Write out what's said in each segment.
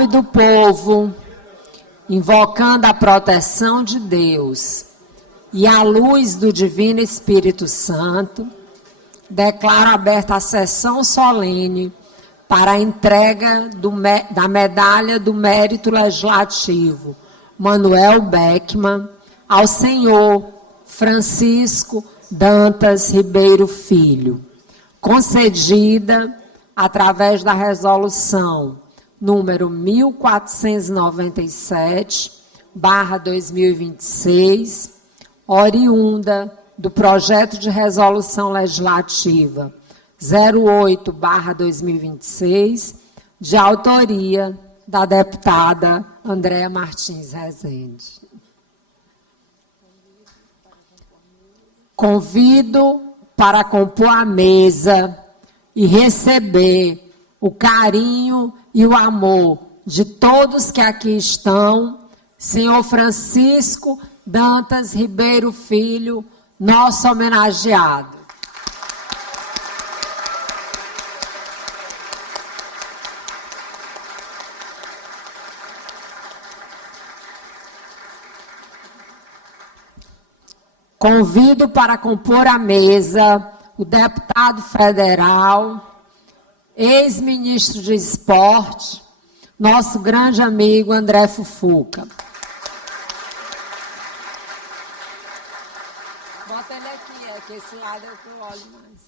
nome do povo, invocando a proteção de Deus e a luz do Divino Espírito Santo, declaro aberta a sessão solene para a entrega da Medalha do Mérito Legislativo Manuel Beckmann ao senhor Francisco Dantas Ribeiro Filho, concedida através da resolução número 1497/2026, oriunda do projeto de resolução legislativa 08/2026, de autoria da deputada Andréa Martins Rezende. Convido para compor a mesa e receber o carinho e o amor de todos que aqui estão, senhor Francisco Dantas Ribeiro Filho, nosso homenageado. Convido para compor a mesa o deputado federal, ex-ministro de Esporte, nosso grande amigo André Fufuca. Bota ele aqui, que esse lado é o que eu olho mais.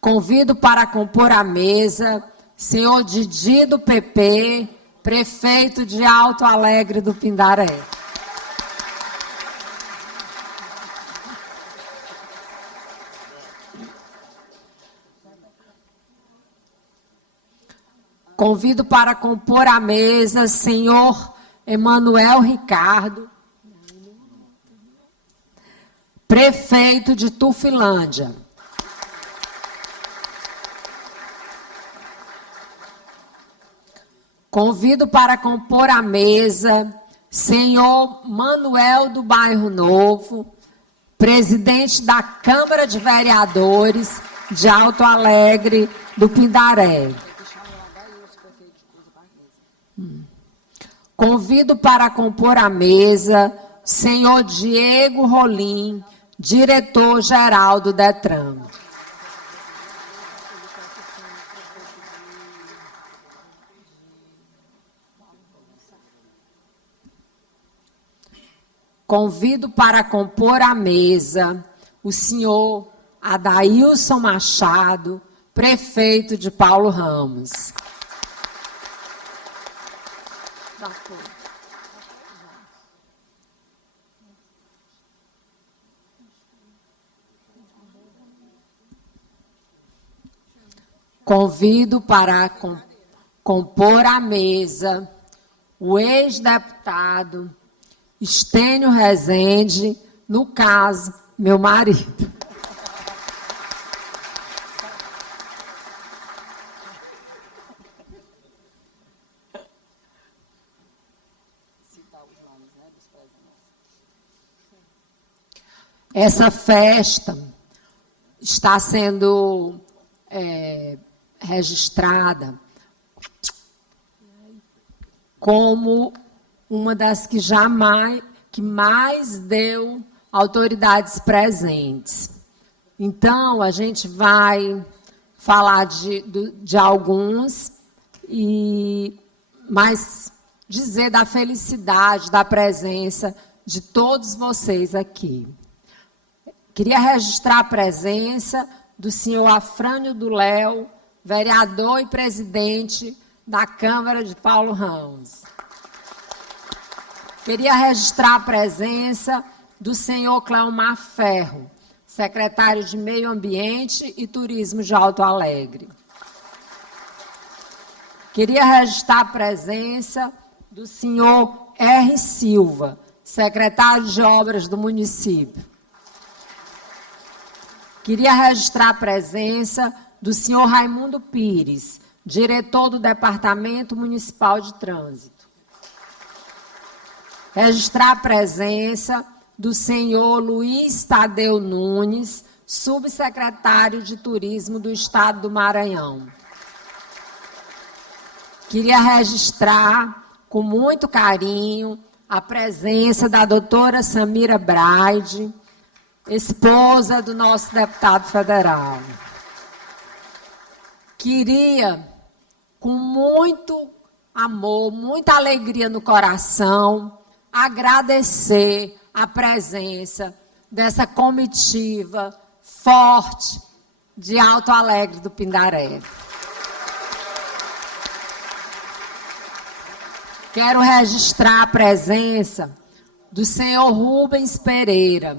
Convido para compor a mesa senhor Didi do PP, prefeito de Alto Alegre do Pindaré. Convido para compor a mesa senhor Emanuel Ricardo, prefeito de Tufilândia. Convido para compor a mesa senhor Manuel do Bairro Novo, presidente da Câmara de Vereadores de Alto Alegre do Pindaré. Convido para compor a mesa senhor Diego Rolim, diretor-geral do Detran. Convido para compor a mesa o senhor Adailson Machado, prefeito de Paulo Ramos. Convido para compor a mesa o ex-deputado Estênio Rezende, no caso, meu marido. Essa festa está sendo registrada como uma das que mais deu autoridades presentes. Então, a gente vai falar de alguns, mas dizer da felicidade, da presença de todos vocês aqui. Queria registrar a presença do senhor Afrânio do Léo, vereador e presidente da Câmara de Paulo Ramos. Queria registrar a presença do senhor Cleomar Ferro, secretário de Meio Ambiente e Turismo de Alto Alegre. Queria registrar a presença do senhor R. Silva, secretário de Obras do município. Queria registrar a presença do senhor Raimundo Pires, diretor do Departamento Municipal de Trânsito. Registrar a presença do senhor Luiz Tadeu Nunes, subsecretário de Turismo do Estado do Maranhão. Queria registrar com muito carinho a presença da doutora Samira Braide, esposa do nosso deputado federal. Queria, com muito amor, muita alegria no coração, agradecer a presença dessa comitiva forte de Alto Alegre do Pindaré. Quero registrar a presença do senhor Rubens Pereira,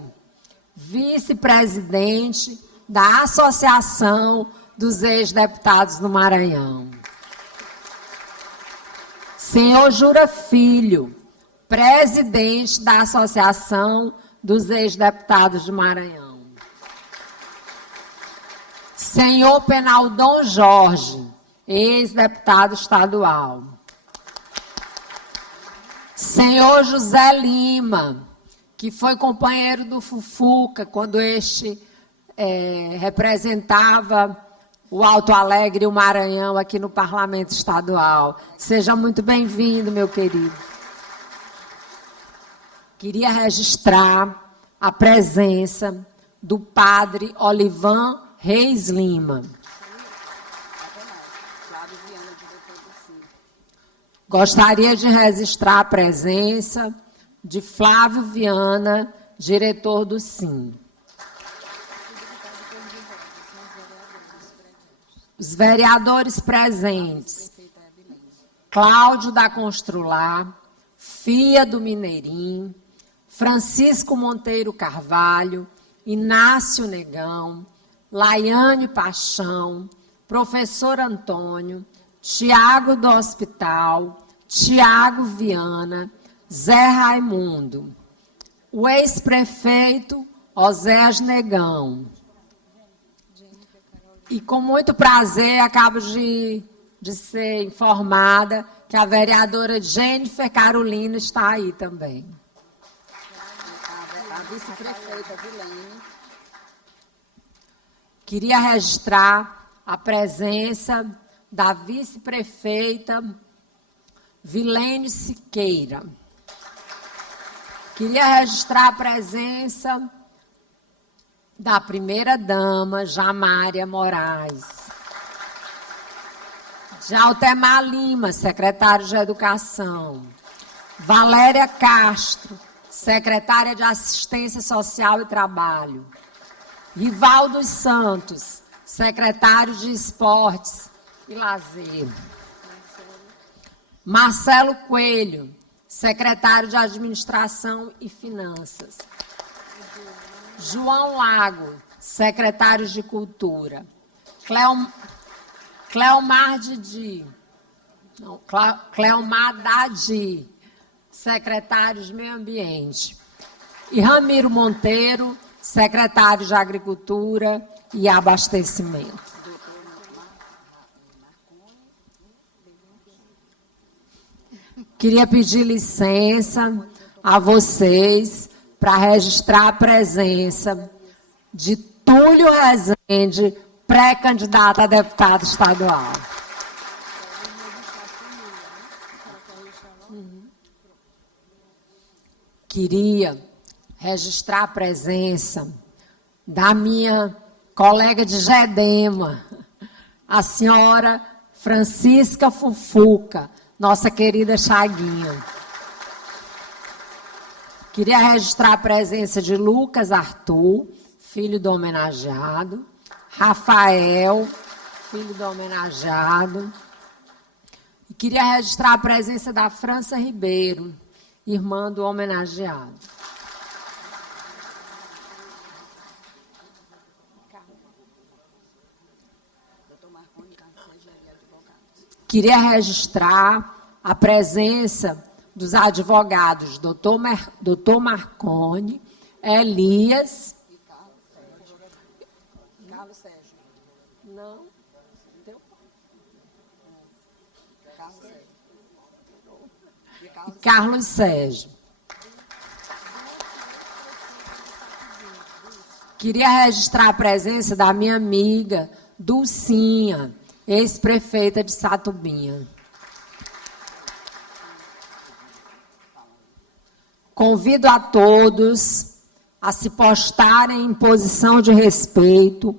vice-presidente da Associação dos Ex-Deputados do Maranhão. Senhor Jura Filho, presidente da Associação dos Ex-Deputados do Maranhão. Senhor Penaldon Jorge, ex-deputado estadual. Senhor José Lima, que foi companheiro do Fufuca quando este representava o Alto Alegre e o Maranhão aqui no Parlamento Estadual. Seja muito bem-vindo, meu querido. Queria registrar a presença do padre Olivan Reis Lima. Gostaria de registrar a presença de Flávio Viana, diretor do SIM. Os vereadores presentes: Cláudio da Constrular, Fia do Mineirim, Francisco Monteiro Carvalho, Inácio Negão, Laiane Paixão, Professor Antônio, Tiago do Hospital, Tiago Viana, Zé Raimundo, o ex-prefeito Oséias Negão. E com muito prazer acabo de ser informada que a vereadora Jennifer Carolina está aí também. A vice-prefeita Vilene. Queria registrar a presença da vice-prefeita Vilene Siqueira. Queria registrar a presença da primeira-dama Jamária Moraes. De Altemar Lima, secretário de Educação. Valéria Castro, secretária de Assistência Social e Trabalho. Rivaldo Santos, secretário de Esportes e Lazer. Marcelo Coelho, secretário de Administração e Finanças. João Lago, secretário de Cultura. Cleomar Dadi, secretário de Meio Ambiente. E Ramiro Monteiro, secretário de Agricultura e Abastecimento. Queria pedir licença a vocês para registrar a presença de Túlio Rezende, pré-candidato a deputado estadual. Queria registrar a presença da minha colega de Gedema, a senhora Francisca Fufuca, nossa querida Chaguinha. Queria registrar a presença de Lucas Arthur, filho do homenageado, Rafael, filho do homenageado. E queria registrar a presença da França Ribeiro, irmã do homenageado. Queria registrar a presença dos advogados Dr. Marconi, Elias. Carlos Sérgio. Não. Carlos Sérgio. Queria registrar a presença da minha amiga Dulcinha, ex-prefeita de Satubinha. convido a todos a se postarem em posição de respeito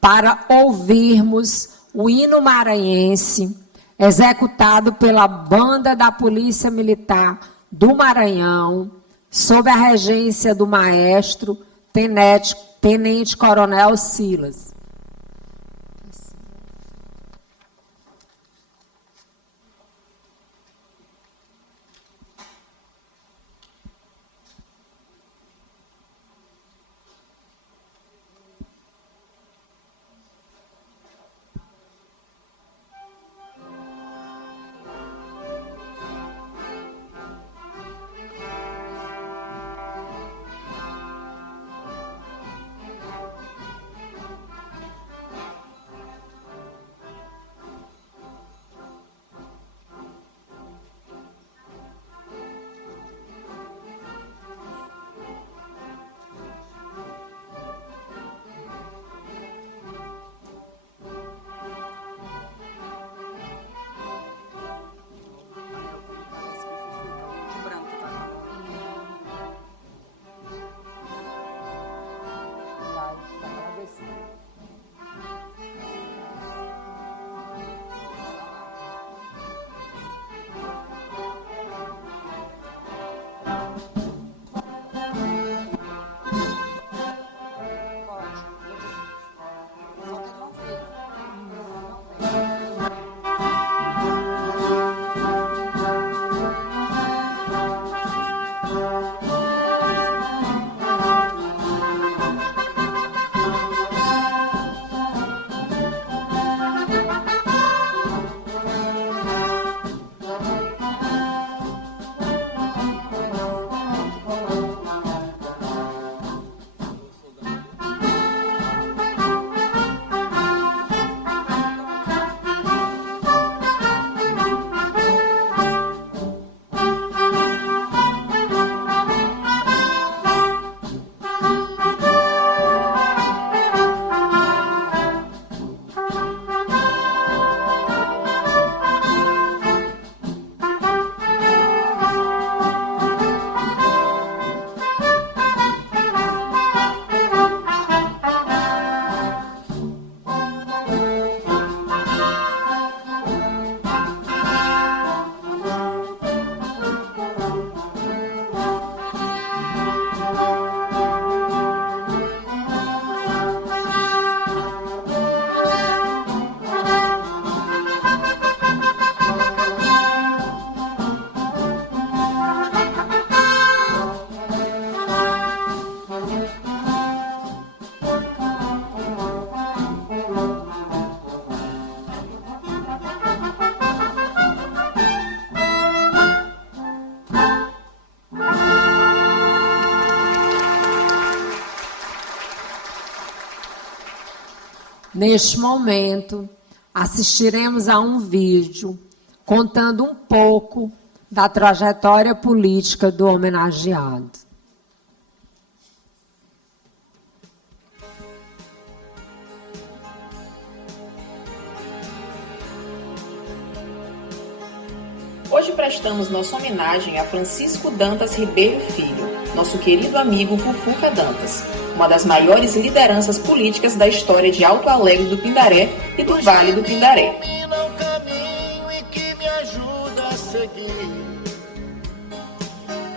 para ouvirmos o hino maranhense, executado pela Banda da Polícia Militar do Maranhão, sob a regência do maestro Tenente Coronel Silas. Neste momento, assistiremos a um vídeo contando um pouco da trajetória política do homenageado. Hoje prestamos nossa homenagem a Francisco Dantas Ribeiro Filho, nosso querido amigo Fufuca Dantas, uma das maiores lideranças políticas da história de Alto Alegre do Pindaré e do Vale do Pindaré.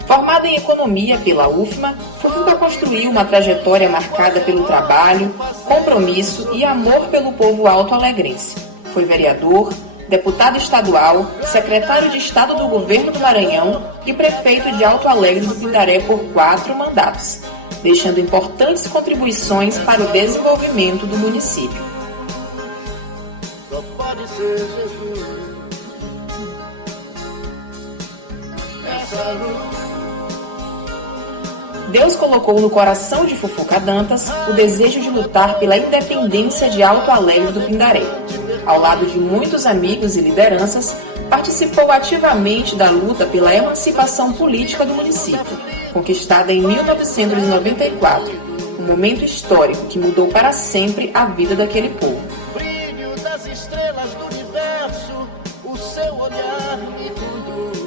Formado em economia pela UFMA, Fufuca construiu uma trajetória marcada pelo trabalho, compromisso e amor pelo povo alto-alegrense. Foi vereador, deputado estadual, secretário de Estado do Governo do Maranhão e prefeito de Alto Alegre do Pindaré por 4 mandatos, deixando importantes contribuições para o desenvolvimento do município. Só pode ser Jesus. Essa luz. Deus colocou no coração de Fufuca Dantas o desejo de lutar pela independência de Alto Alegre do Pindaré. Ao lado de muitos amigos e lideranças, participou ativamente da luta pela emancipação política do município, conquistada em 1994, um momento histórico que mudou para sempre a vida daquele povo. Brilho das estrelas do universo, o seu olhar me conduz.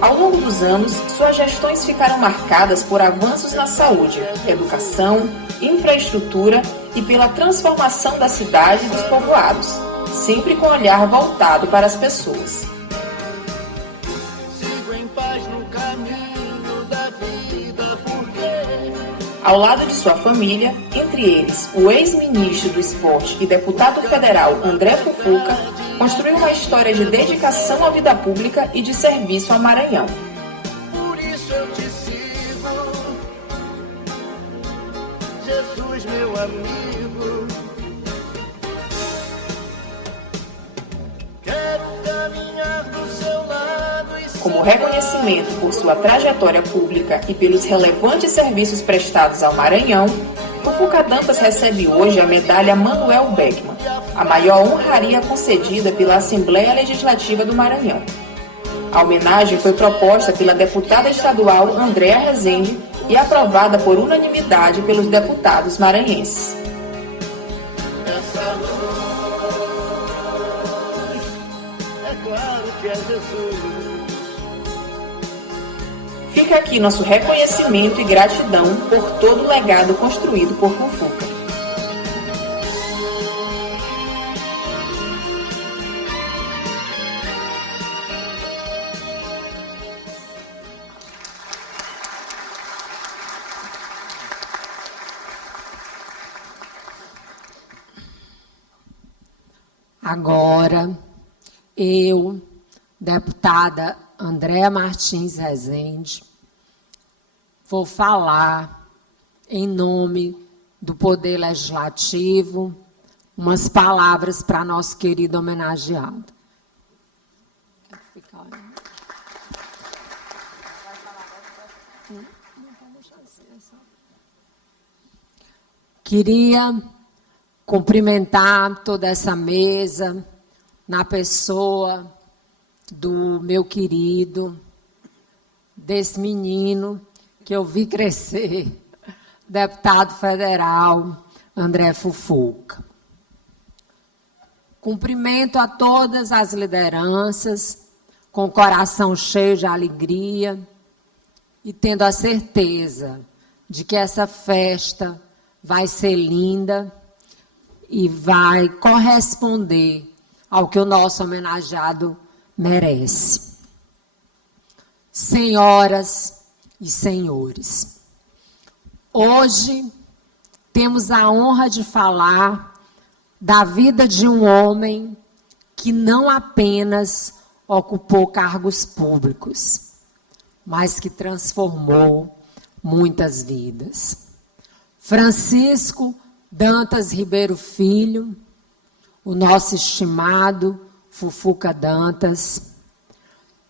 Ao longo dos anos, suas gestões ficaram marcadas por avanços na saúde, educação, infraestrutura e pela transformação da cidade e dos povoados, sempre com olhar voltado para as pessoas. Ao lado de sua família, entre eles o ex-ministro do Esporte e deputado federal André Fufuca, construiu uma história de dedicação à vida pública e de serviço ao Maranhão. Por isso eu te sigo, Jesus, meu amigo. Quero caminhar do seu lado e Como reconhecimento por sua trajetória pública e pelos relevantes serviços prestados ao Maranhão, Fufuca Dantas recebe hoje a medalha Manuel Beckmann, a maior honraria concedida pela Assembleia Legislativa do Maranhão. A homenagem foi proposta pela deputada estadual Andréa Rezende e aprovada por unanimidade pelos deputados maranhenses. essa luz, é claro que é Jesus. Fica aqui nosso reconhecimento e gratidão por todo o legado construído por Fufuca. Agora, eu, deputada Andréa Martins Rezende, vou falar em nome do Poder Legislativo umas palavras para nosso querido homenageado. Queria cumprimentar toda essa mesa, na pessoa do meu querido, desse menino que eu vi crescer, deputado federal André Fufuca. Cumprimento a todas as lideranças, com o coração cheio de alegria e tendo a certeza de que essa festa vai ser linda e vai corresponder ao que o nosso homenageado merece. Senhoras e senhores, hoje temos a honra de falar da vida de um homem que não apenas ocupou cargos públicos, mas que transformou muitas vidas. Francisco Dantas Ribeiro Filho, o nosso estimado Fufuca Dantas,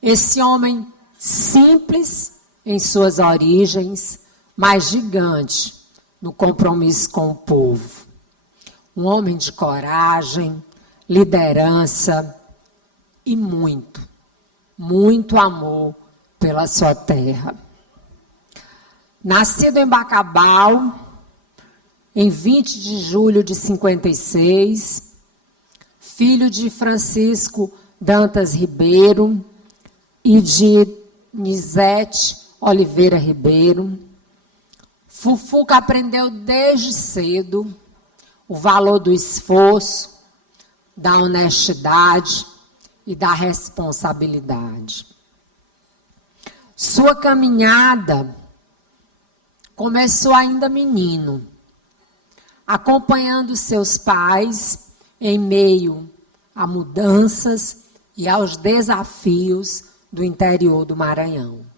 esse homem simples em suas origens, mas gigante no compromisso com o povo. Um homem de coragem, liderança e muito, muito amor pela sua terra. Nascido em Bacabal, em 20 de julho de 56, filho de Francisco Dantas Ribeiro e de Nizete Oliveira Ribeiro, Fufuca aprendeu desde cedo o valor do esforço, da honestidade e da responsabilidade. Sua caminhada começou ainda menino, acompanhando seus pais em meio a mudanças e aos desafios do interior do Maranhão.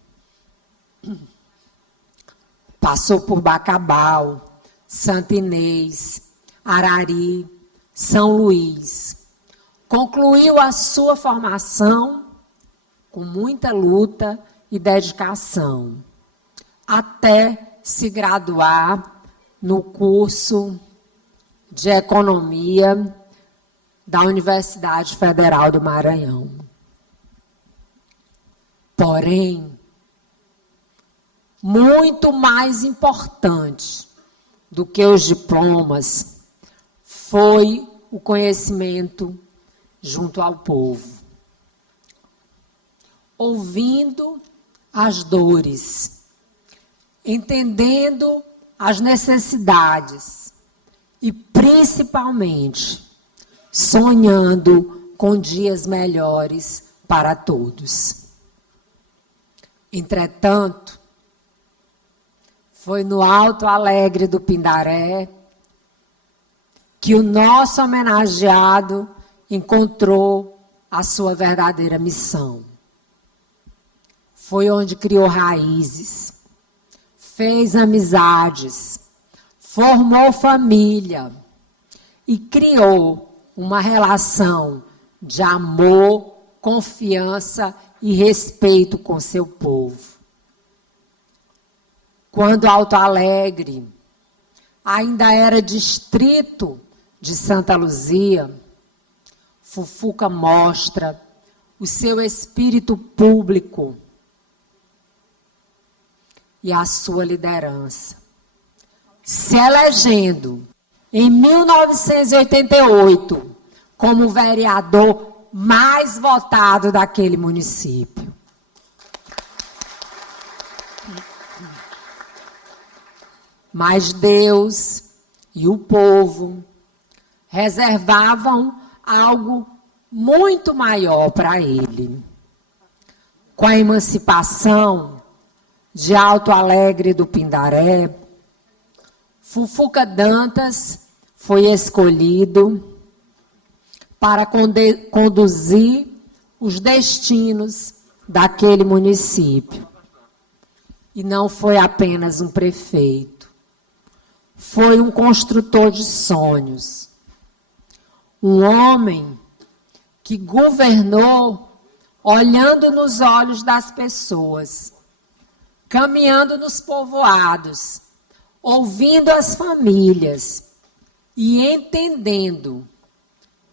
Passou por Bacabal, Santa Inês, Arari, São Luís. Concluiu a sua formação com muita luta e dedicação, até se graduar no curso de Economia da Universidade Federal do Maranhão. Porém, muito mais importante do que os diplomas foi o conhecimento junto ao povo. ouvindo as dores, entendendo as necessidades e, principalmente, sonhando com dias melhores para todos. Entretanto, foi no Alto Alegre do Pindaré que o nosso homenageado encontrou a sua verdadeira missão. Foi onde criou raízes, fez amizades, formou família e criou uma relação de amor, confiança e respeito com seu povo. Quando Alto Alegre ainda era distrito de Santa Luzia, Fufuca mostra o seu espírito público e a sua liderança, se elegendo em 1988 como o vereador mais votado daquele município. Mas Deus e o povo reservavam algo muito maior para ele. Com a emancipação de Alto Alegre do Pindaré, Fufuca Dantas foi escolhido para conduzir os destinos daquele município. E não foi apenas um prefeito. Foi um construtor de sonhos. Um homem que governou olhando nos olhos das pessoas, caminhando nos povoados, ouvindo as famílias e entendendo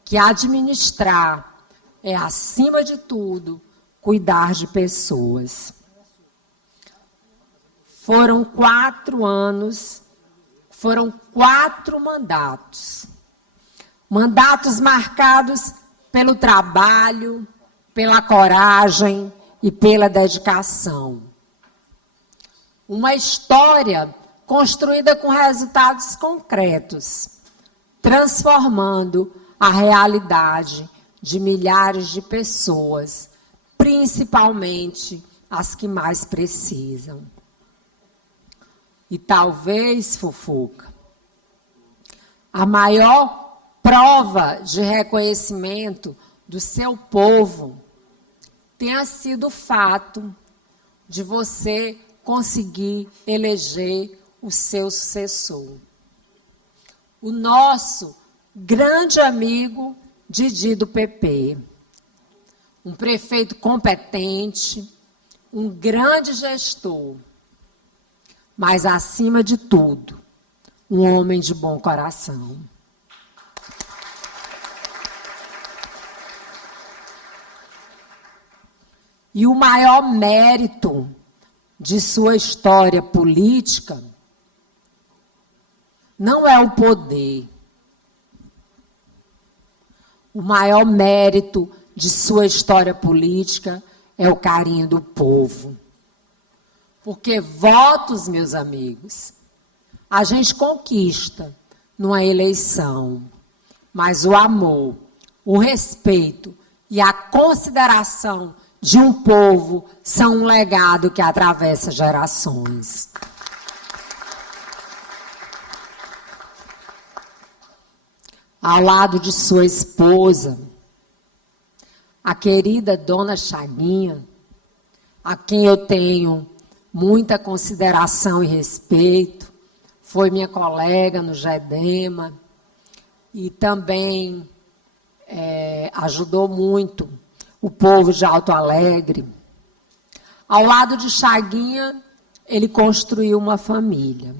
que administrar é, acima de tudo, cuidar de pessoas. Foram 4 anos, foram 4 mandatos. Mandatos marcados pelo trabalho, pela coragem e pela dedicação. Uma história construída com resultados concretos, transformando a realidade de milhares de pessoas, principalmente as que mais precisam. E talvez, Fufuca, a maior prova de reconhecimento do seu povo tenha sido o fato de você conseguir eleger o seu sucessor. O nosso grande amigo Didi do PP. Um prefeito competente, um grande gestor, mas, acima de tudo, um homem de bom coração. E o maior mérito de sua história política não é o poder. O maior mérito de sua história política é o carinho do povo. Porque votos, meus amigos, a gente conquista numa eleição, mas o amor, o respeito e a consideração de um povo são um legado que atravessa gerações. Ao lado de sua esposa, a querida Dona Chaguinha, a quem eu tenho muita consideração e respeito, foi minha colega no GEDEMA e também ajudou muito o povo de Alto Alegre. Ao lado de Chaguinha, ele construiu uma família,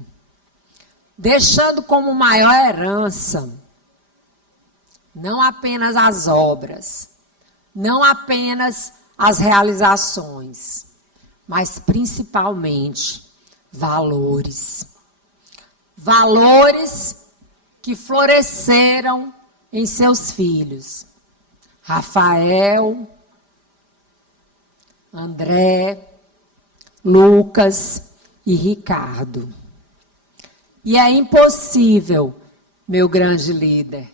deixando como maior herança não apenas as obras, não apenas as realizações, mas principalmente valores. Valores que floresceram em seus filhos, Rafael, André, Lucas e Ricardo. E é impossível, meu grande líder,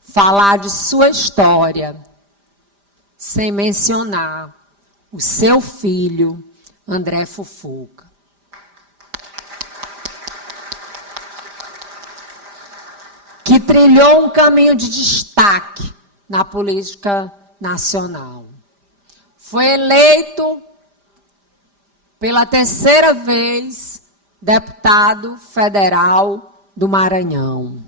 falar de sua história sem mencionar o seu filho, André Fufuca. Que trilhou um caminho de destaque na política nacional. Foi eleito pela 3ª vez deputado federal do Maranhão.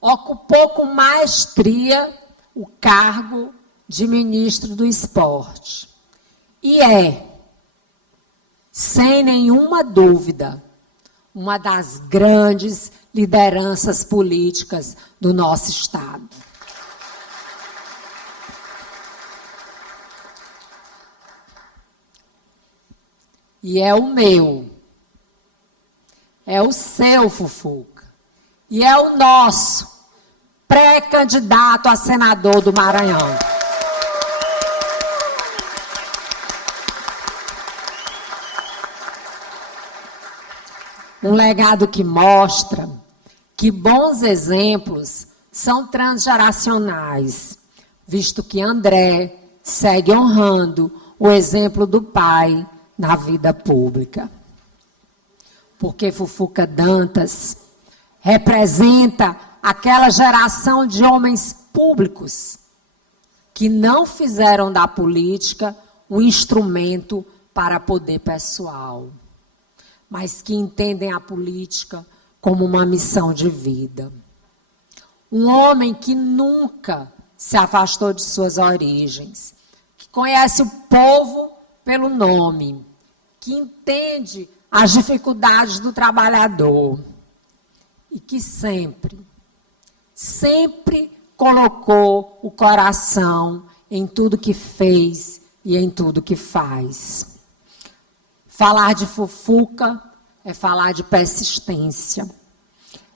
Ocupou com maestria o cargo de ministro do Esporte. E é, sem nenhuma dúvida, uma das grandes lideranças políticas do nosso Estado. E é o meu, é o seu, Fufuca, e é o nosso pré-candidato a senador do Maranhão. Um legado que mostra que bons exemplos são transgeracionais, visto que André segue honrando o exemplo do pai na vida pública. Porque Fufuca Dantas representa aquela geração de homens públicos que não fizeram da política um instrumento para poder pessoal, mas que entendem a política como uma missão de vida. Um homem que nunca se afastou de suas origens, que conhece o povo pelo nome, que entende as dificuldades do trabalhador e que sempre colocou o coração em tudo que fez e em tudo que faz. Falar de Fufuca é falar de persistência,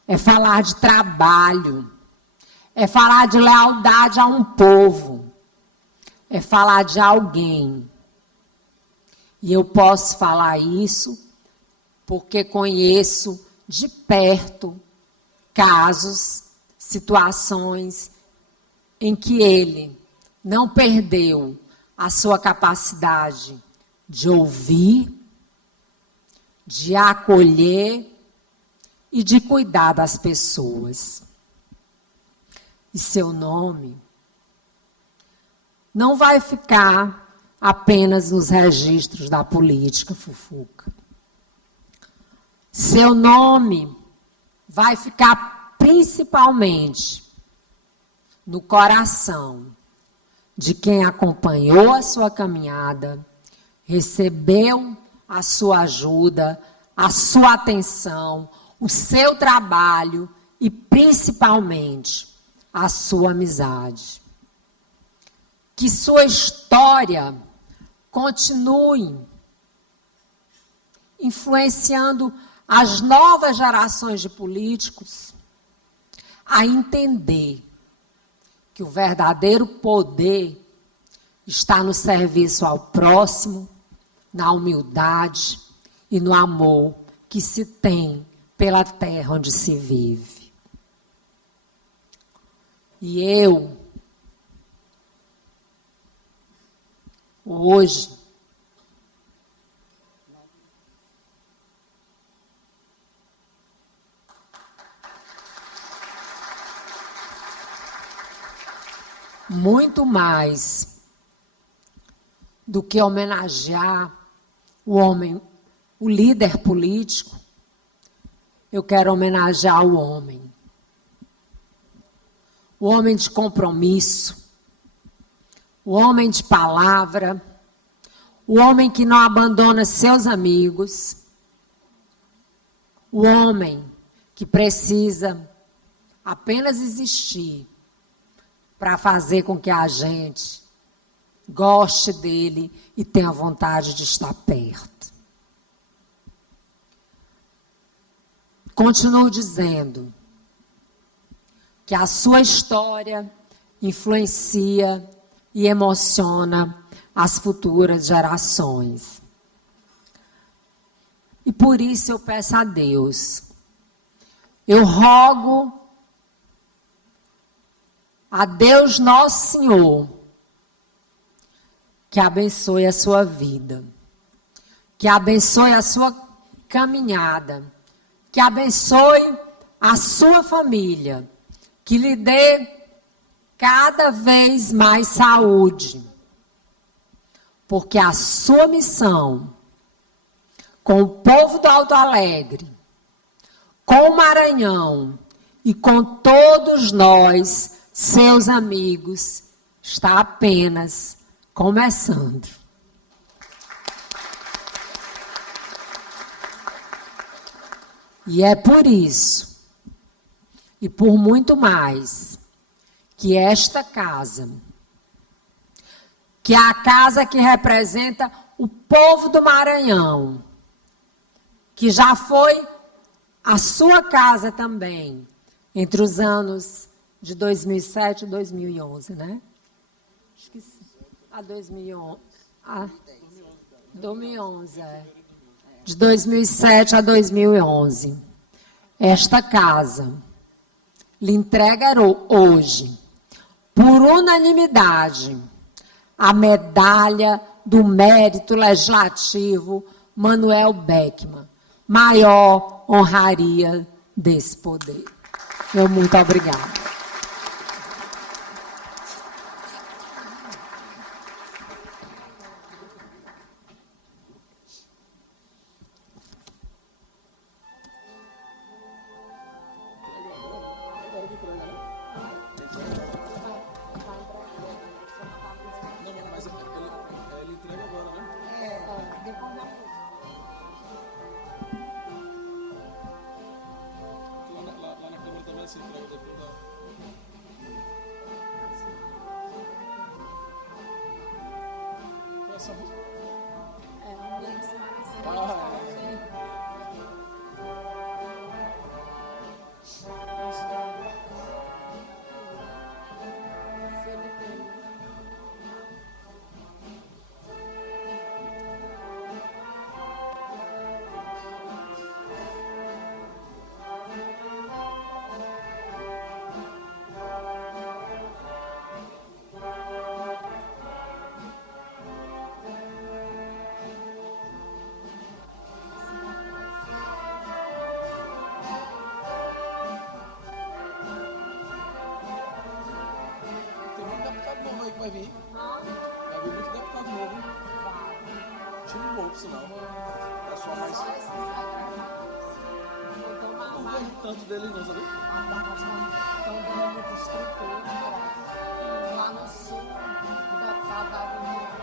é falar de trabalho, é falar de lealdade a um povo, é falar de alguém. E eu posso falar isso porque conheço de perto casos, situações em que ele não perdeu a sua capacidade de ouvir, de acolher e de cuidar das pessoas. E seu nome não vai ficar apenas nos registros da política, Fufuca. Seu nome vai ficar principalmente no coração de quem acompanhou a sua caminhada, recebeu a sua ajuda, a sua atenção, o seu trabalho e, principalmente, a sua amizade. Que sua história continue influenciando as novas gerações de políticos a entender que o verdadeiro poder está no serviço ao próximo, na humildade e no amor que se tem pela terra onde se vive. E eu, hoje, muito mais do que homenagear o homem, o líder político, eu quero homenagear o homem. O homem de compromisso, o homem de palavra, o homem que não abandona seus amigos, o homem que precisa apenas existir para fazer com que a gente goste dele e tenha vontade de estar perto. Continuo dizendo que a sua história influencia e emociona às futuras gerações. E por isso eu peço a Deus, eu rogo a Deus Nosso Senhor, que abençoe a sua vida, que abençoe a sua caminhada, que abençoe a sua família, que lhe dê cada vez mais saúde, porque a sua missão com o povo do Alto Alegre, com o Maranhão e com todos nós, seus amigos, está apenas começando. E é por isso, e por muito mais, que esta casa, que é a casa que representa o povo do Maranhão, que já foi a sua casa também, entre os anos de 2007 e 2011, né? Esqueci. 2011. 2011, é. De 2007 a 2011. Esta casa lhe entrega hoje, por unanimidade, a medalha do mérito legislativo Manuel Beckmann, maior honraria desse poder. Meu muito obrigada. Vai vir. Vai vir muito deputado novo, hein? Time bom, por sinal. É só mais. Não vejo tanto dele, não, sabe? Estão dando muita estrutura. Lá no sul, o deputado da Avenida.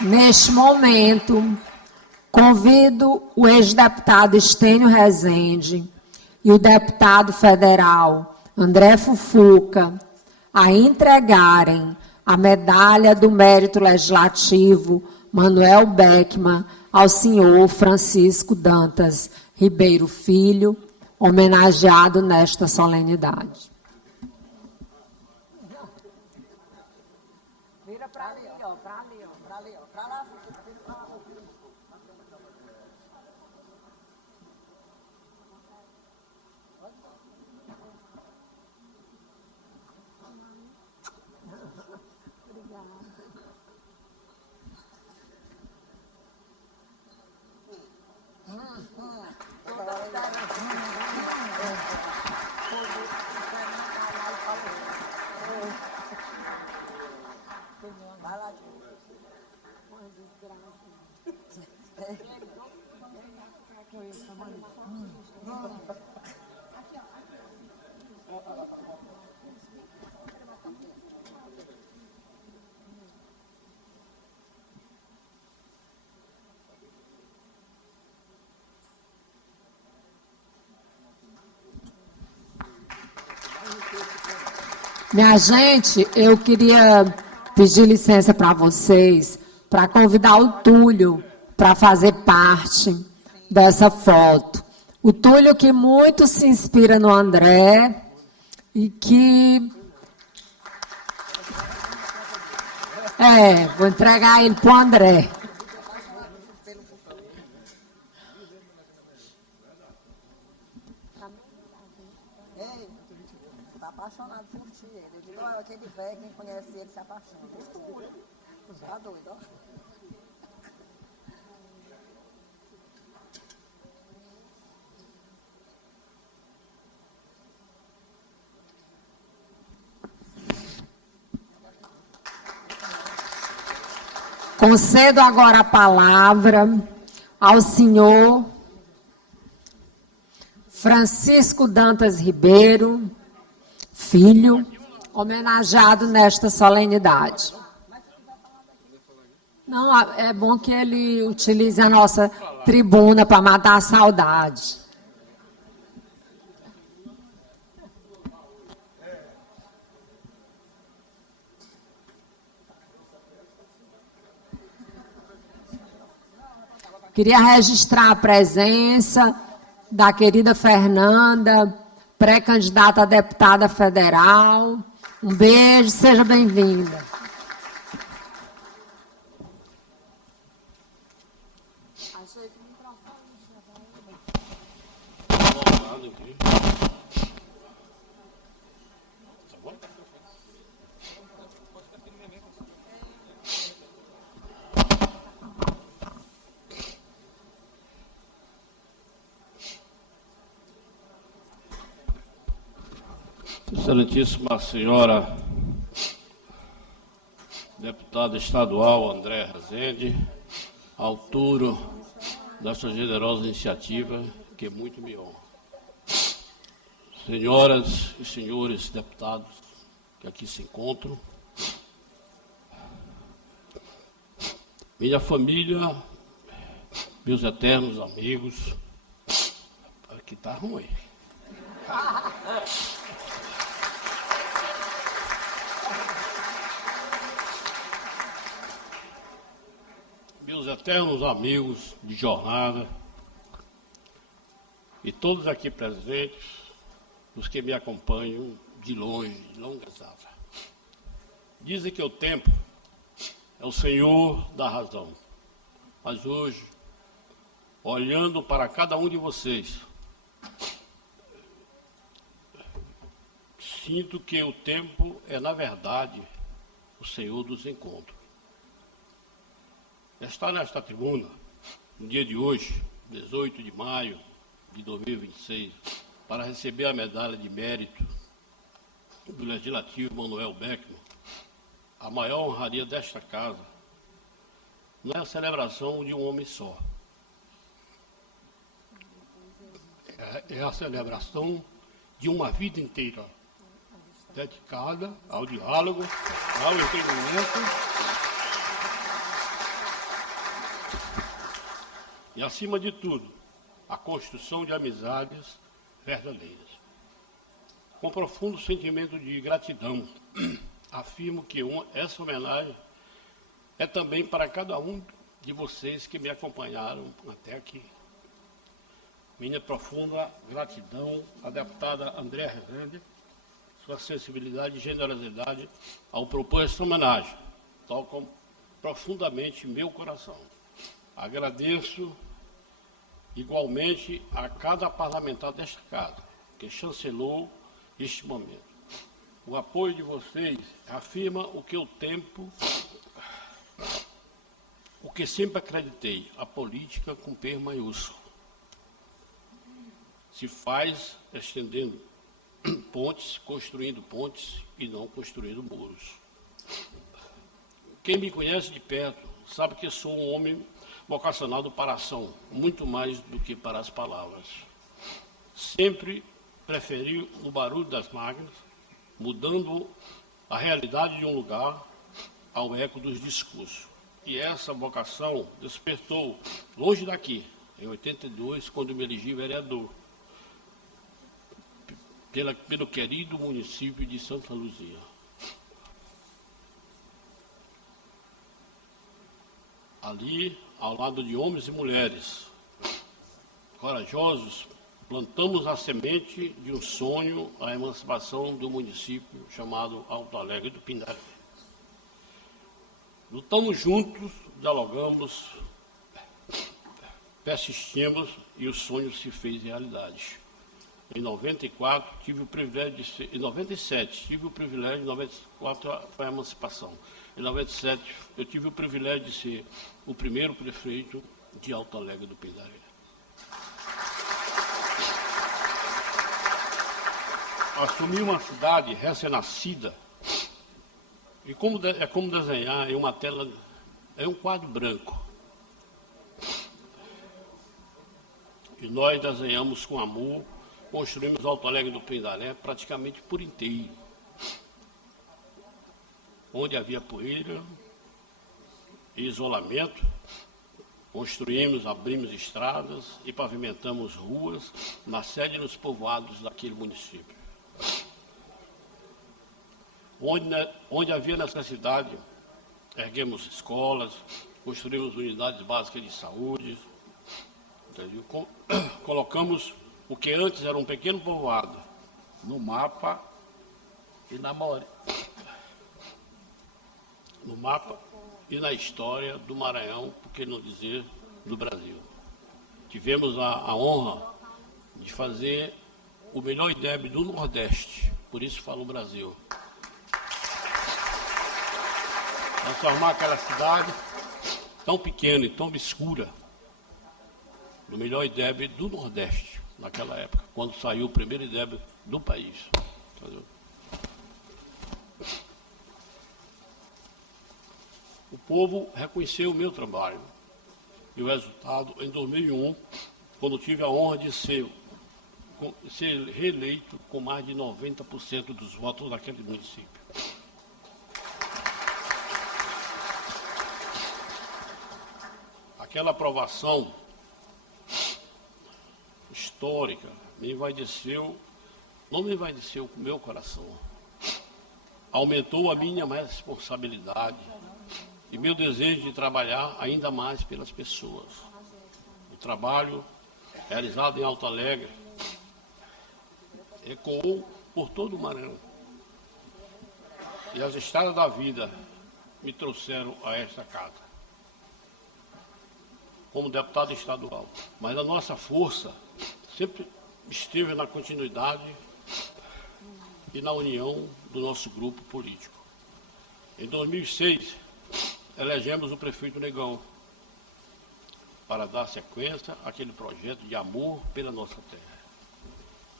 Neste momento, convido o ex-deputado Estênio Rezende e o deputado federal André Fufuca a entregarem a medalha do mérito legislativo Manuel Beckmann ao senhor Francisco Dantas Ribeiro Filho, homenageado nesta solenidade. Vira para ali, ó, para ali, ó, para ali, ó, para lá. Minha gente, eu queria pedir licença para vocês para convidar o Túlio para fazer parte dessa foto. O Túlio que muito se inspira no André e que... vou entregar ele para o André. Está apaixonado por ti. Ele diz, olha, aquele velho, quem conhece ele se apaixona. Está doido, ó. Concedo agora a palavra ao senhor Francisco Dantas Ribeiro Filho, homenageado nesta solenidade. Não, é bom que ele utilize a nossa tribuna para matar a saudade. Queria registrar a presença da querida Fernanda, pré-candidata a deputada federal. Um beijo, seja bem-vinda. Excelentíssima senhora deputada estadual André Rezende, autor desta generosa iniciativa que muito me honra. Senhoras e senhores deputados que aqui se encontram, minha família, meus eternos amigos, aqui está ruim. Meus eternos amigos de jornada e todos aqui presentes, os que me acompanham de longe, de longas datas. Dizem que o tempo é o senhor da razão, mas hoje, olhando para cada um de vocês, sinto que o tempo é, na verdade, o senhor dos encontros. Estar nesta tribuna, no dia de hoje, 18 de maio de 2026, para receber a medalha de mérito do Legislativo Manuel Beckmann, a maior honraria desta casa, não é a celebração de um homem só. É a celebração de uma vida inteira, dedicada ao diálogo, ao entendimento e, acima de tudo, a construção de amizades verdadeiras. Com profundo sentimento de gratidão, afirmo que essa homenagem é também para cada um de vocês que me acompanharam até aqui. Minha profunda gratidão à deputada Andréa Rezende, sua sensibilidade e generosidade ao propor esta homenagem, tal como profundamente meu coração. Agradeço igualmente a cada parlamentar desta casa, que chancelou este momento. O apoio de vocês afirma o que sempre acreditei, a política com P maiúsculo. Se faz estendendo pontes, construindo pontes e não construindo muros. Quem me conhece de perto sabe que sou um homem vocacionado para a ação, muito mais do que para as palavras. Sempre preferi o barulho das máquinas, mudando a realidade de um lugar ao eco dos discursos. E essa vocação despertou longe daqui, em 82, quando me elegi vereador, pelo querido município de Santa Luzia. Ali, ao lado de homens e mulheres corajosos, plantamos a semente de um sonho, a emancipação do município chamado Alto Alegre do Pindaré. Lutamos juntos, dialogamos, persistimos e o sonho se fez realidade. Em 94, tive o privilégio de ser... Em 97, tive o privilégio, em 94 foi a emancipação. Em 97, eu tive o privilégio de ser o primeiro prefeito de Alto Alegre do Pindaré. Assumi uma cidade recém-nascida e como desenhar em uma tela, é um quadro branco. E nós desenhamos com amor, construímos Alto Alegre do Pindaré praticamente por inteiro. Onde havia poeira e isolamento, construímos, abrimos estradas e pavimentamos ruas na sede e nos povoados daquele município. Onde havia necessidade, erguemos escolas, construímos unidades básicas de saúde, entendeu? Colocamos o que antes era um pequeno povoado no mapa e na memória. No mapa e na história do Maranhão, por que não dizer do Brasil. Tivemos a honra de fazer o melhor IDEB do Nordeste, por isso falo Brasil. Transformar aquela cidade tão pequena e tão obscura no melhor IDEB do Nordeste, naquela época, quando saiu o primeiro IDEB do país. Entendeu? O povo reconheceu o meu trabalho e o resultado em 2001, quando tive a honra de ser reeleito com mais de 90% dos votos daquele município. Aquela aprovação histórica não me envaideceu com o meu coração. Aumentou a minha responsabilidade e meu desejo de trabalhar ainda mais pelas pessoas. O trabalho realizado em Alto Alegre ecoou por todo o Maranhão. E as estradas da vida me trouxeram a esta casa, como deputado estadual. Mas a nossa força sempre esteve na continuidade e na união do nosso grupo político. Em 2006, elegemos o prefeito Negão para dar sequência àquele projeto de amor pela nossa terra.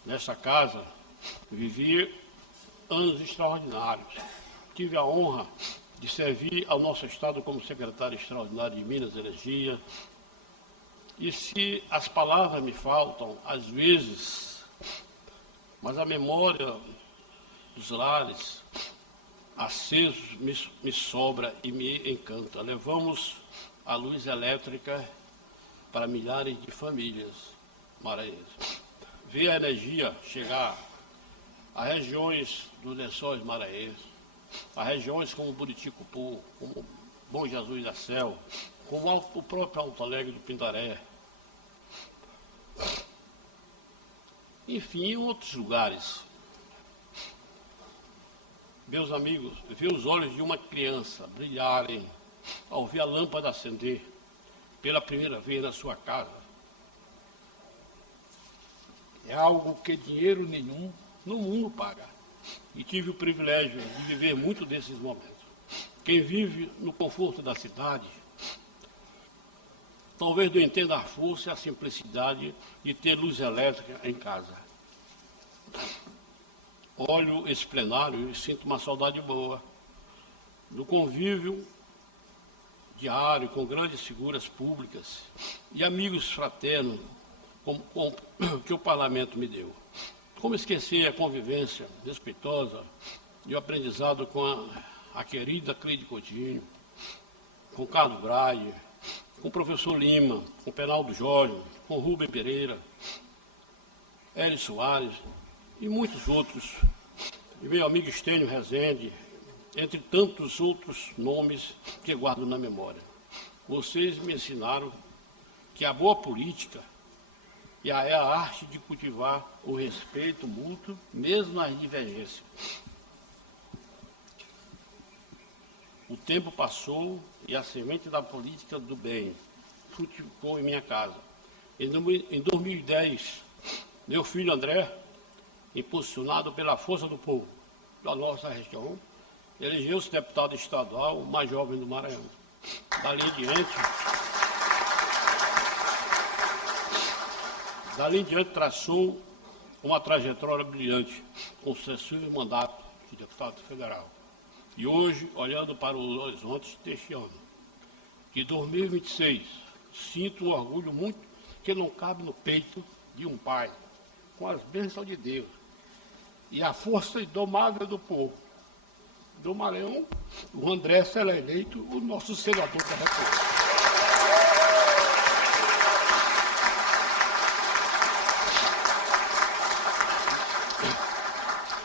Nesta casa, vivi anos extraordinários. Tive a honra de servir ao nosso Estado como secretário extraordinário de Minas e Energia. E se as palavras me faltam, às vezes, mas a memória dos lares acesos me sobra e me encanta. Levamos a luz elétrica para milhares de famílias maranhenses. Ver a energia chegar a regiões dos Lençóis Maranhenses, a regiões como Buriticupu, como Bom Jesus da Céu, como o próprio Alto Alegre do Pindaré, enfim, em outros lugares. Meus amigos, ver os olhos de uma criança brilharem ao ver a lâmpada acender pela primeira vez na sua casa é algo que dinheiro nenhum no mundo paga. E tive o privilégio de viver muito desses momentos. Quem vive no conforto da cidade, talvez não entenda a força e a simplicidade de ter luz elétrica em casa. Olho esse plenário e sinto uma saudade boa do convívio diário com grandes figuras públicas e amigos fraternos que o parlamento me deu. Como esquecer a convivência respeitosa e o aprendizado com a querida Cleide Coutinho, com Carlos Braille, com o professor Lima, com o Penaldo Jorge, com Rubem Pereira, Hélio Soares e muitos outros, e meu amigo Estênio Rezende, entre tantos outros nomes que guardo na memória. Vocês me ensinaram que a boa política é a arte de cultivar o respeito mútuo, mesmo nas divergências. O tempo passou e a semente da política do bem frutificou em minha casa. Em 2010, meu filho André, impulsionado pela força do povo da nossa região, elegeu-se deputado estadual, o mais jovem do Maranhão. Dali em diante traçou uma trajetória brilhante, com sucessivo mandato de deputado federal. E hoje, olhando para os horizontes deste ano, de 2026, sinto um orgulho muito que não cabe no peito de um pai, com as bênçãos de Deus e a força indomável do povo. Do Maranhão, o André será eleito o nosso senador da República.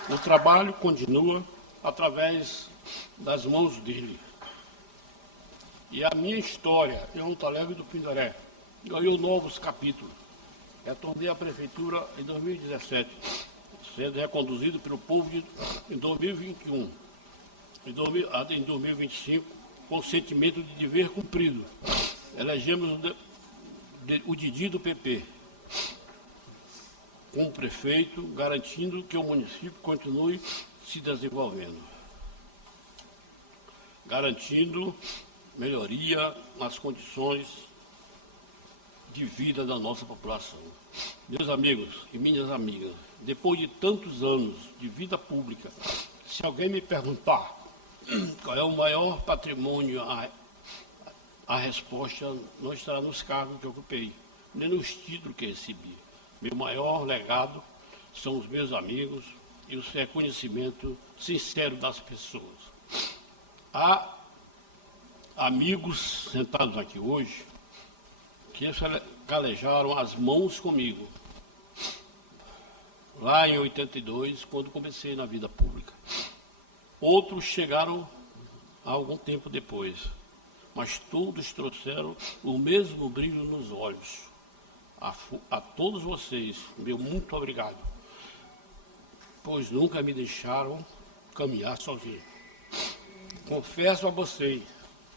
O trabalho continua através das mãos dele. E a minha história em Alto Alegre do Pindaré ganhou novos capítulos. Retornei à prefeitura em 2017, sendo reconduzido pelo povo em 2021. Em 2025, com o sentimento de dever cumprido, elegemos o Didi do PP como prefeito, garantindo que o município continue se desenvolvendo, garantindo melhoria nas condições de vida da nossa população. Meus amigos e minhas amigas, depois de tantos anos de vida pública, se alguém me perguntar qual é o maior patrimônio, a resposta não estará nos cargos que ocupei, nem nos títulos que recebi. Meu maior legado são os meus amigos e o reconhecimento sincero das pessoas. Há amigos sentados aqui hoje que calejaram as mãos comigo, lá em 82, quando comecei na vida pública. Outros chegaram há algum tempo depois, mas todos trouxeram o mesmo brilho nos olhos. A todos vocês, meu muito obrigado, pois nunca me deixaram caminhar sozinho. Confesso a vocês,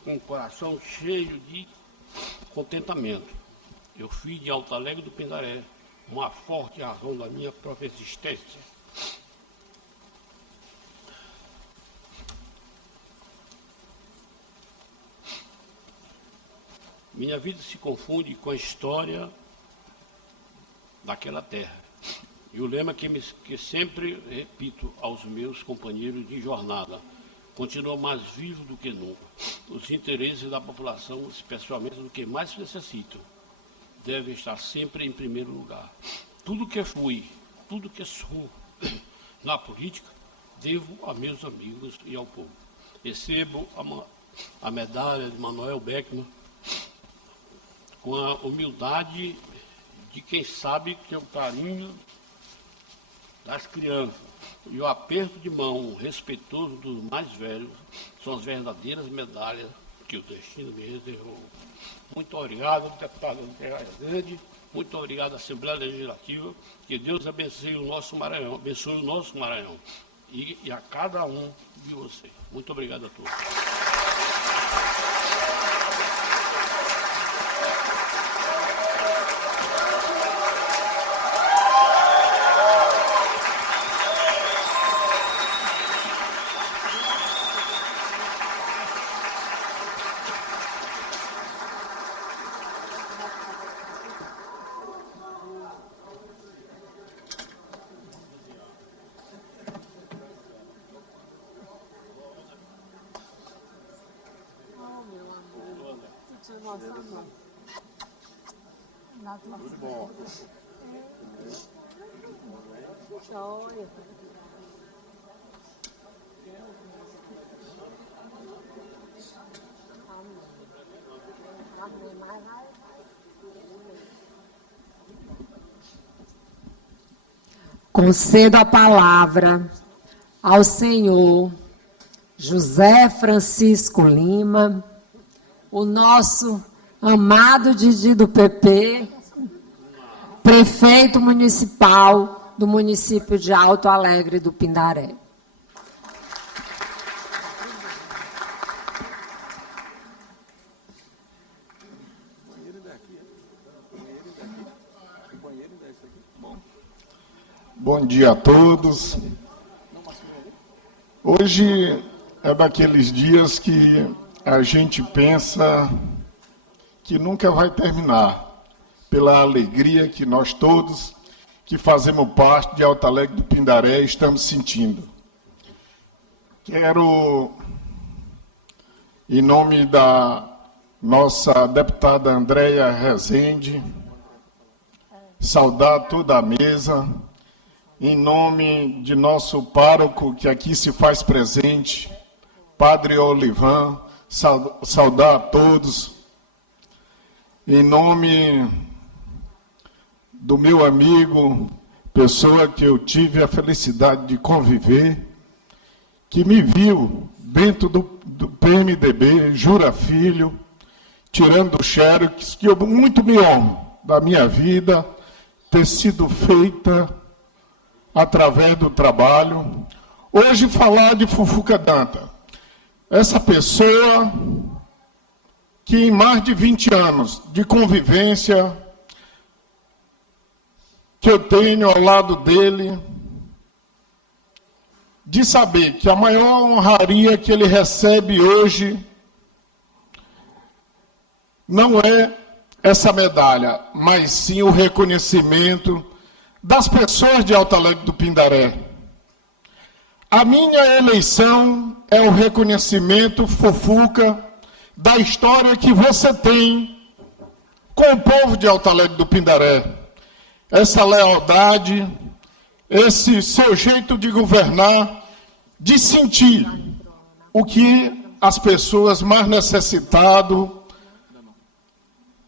com o coração cheio de contentamento, eu fiz de Alto Alegre do Pindaré uma forte razão da minha própria existência. Minha vida se confunde com a história daquela terra. E o lema que sempre repito aos meus companheiros de jornada: continua mais vivo do que nunca. Os interesses da população, especialmente do que mais necessitam, devem estar sempre em primeiro lugar. Tudo que fui, tudo que sou na política, devo a meus amigos e ao povo. Recebo a medalha de Manuel Beckmann com a humildade de quem sabe que é o carinho das crianças, e o aperto de mão respeitoso dos mais velhos são as verdadeiras medalhas que o destino me reservou. Muito obrigado, deputado André Rezende. Muito obrigado, Assembleia Legislativa. Que Deus abençoe o nosso Maranhão, e a cada um de vocês. Muito obrigado a todos. Tudo bom. Concedo a palavra ao senhor José Francisco Lima, o nosso amado Didi do PP, prefeito municipal do município de Alto Alegre do Pindaré. Bom dia a todos. Hoje é daqueles dias que a gente pensa que nunca vai terminar, pela alegria que nós todos, que fazemos parte de Alto Alegre do Pindaré, estamos sentindo. Quero, em nome da nossa deputada Andréia Rezende, saudar toda a mesa, em nome de nosso pároco que aqui se faz presente, Padre Olivan, saudar a todos, em nome do meu amigo, pessoa que eu tive a felicidade de conviver, que me viu dentro do PMDB, Jura Filho, tirando o xerox, que eu muito me honro da minha vida, ter sido feita através do trabalho. Hoje falar de Fufuca Danta, essa pessoa que em mais de 20 anos de convivência que eu tenho ao lado dele, de saber que a maior honraria que ele recebe hoje não é essa medalha, mas sim o reconhecimento das pessoas de Alto Alegre do Pindaré. A minha eleição é o reconhecimento, Fufuca, da história que você tem com o povo de Alto Alegre do Pindaré. Essa lealdade, esse seu jeito de governar, de sentir o que as pessoas mais necessitadas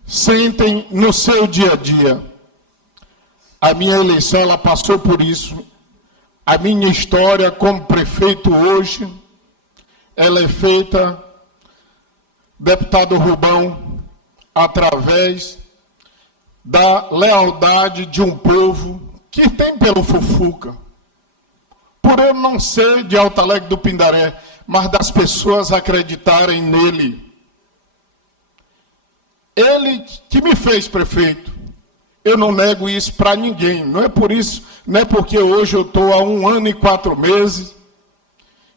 sentem no seu dia a dia. A minha eleição, ela passou por isso. A minha história como prefeito hoje, ela é feita, deputado Rubão, através da lealdade de um povo que tem pelo Fufuca. Por eu não ser de Alto Alegre do Pindaré, mas das pessoas acreditarem nele. Ele que me fez prefeito. Eu não nego isso para ninguém. Não é por isso, não é porque hoje eu estou há 1 ano e 4 meses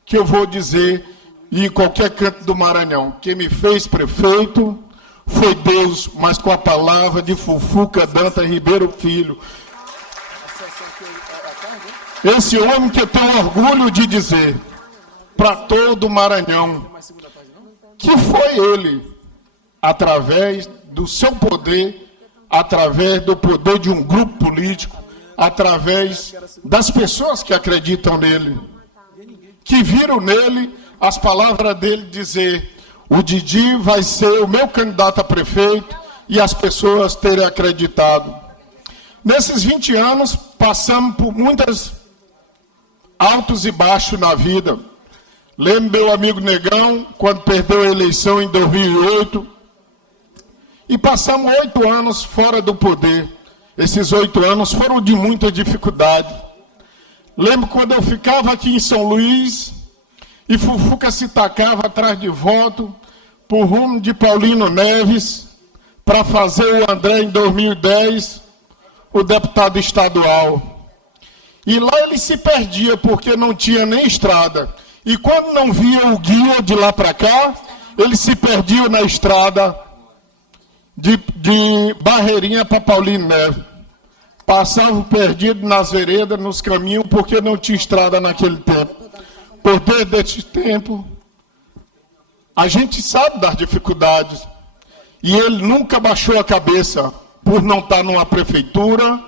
que eu vou dizer, em qualquer canto do Maranhão, quem me fez prefeito foi Deus, mas com a palavra de Fufuca Danta Ribeiro Filho. Esse homem que eu tenho orgulho de dizer para todo o Maranhão, que foi ele, através do seu poder, através do poder de um grupo político, através das pessoas que acreditam nele, que viram nele as palavras dele dizer: o Didi vai ser o meu candidato a prefeito, e as pessoas terem acreditado. Nesses 20 anos, passamos por muitas altos e baixos na vida. Lembro meu amigo Negão, quando perdeu a eleição em 2008, e passamos 8 anos fora do poder. Esses 8 anos foram de muita dificuldade. Lembro quando eu ficava aqui em São Luís, e Fufuca se tacava atrás de voto, por rumo de Paulino Neves, para fazer o André em 2010, o deputado estadual. E lá ele se perdia, porque não tinha nem estrada. E quando não via o guia de lá para cá, ele se perdia na estrada de Barreirinha para Paulino Neves. Passava perdido nas veredas, nos caminhos, porque não tinha estrada naquele tempo. Por desse tempo, a gente sabe das dificuldades. E ele nunca baixou a cabeça por não estar numa prefeitura,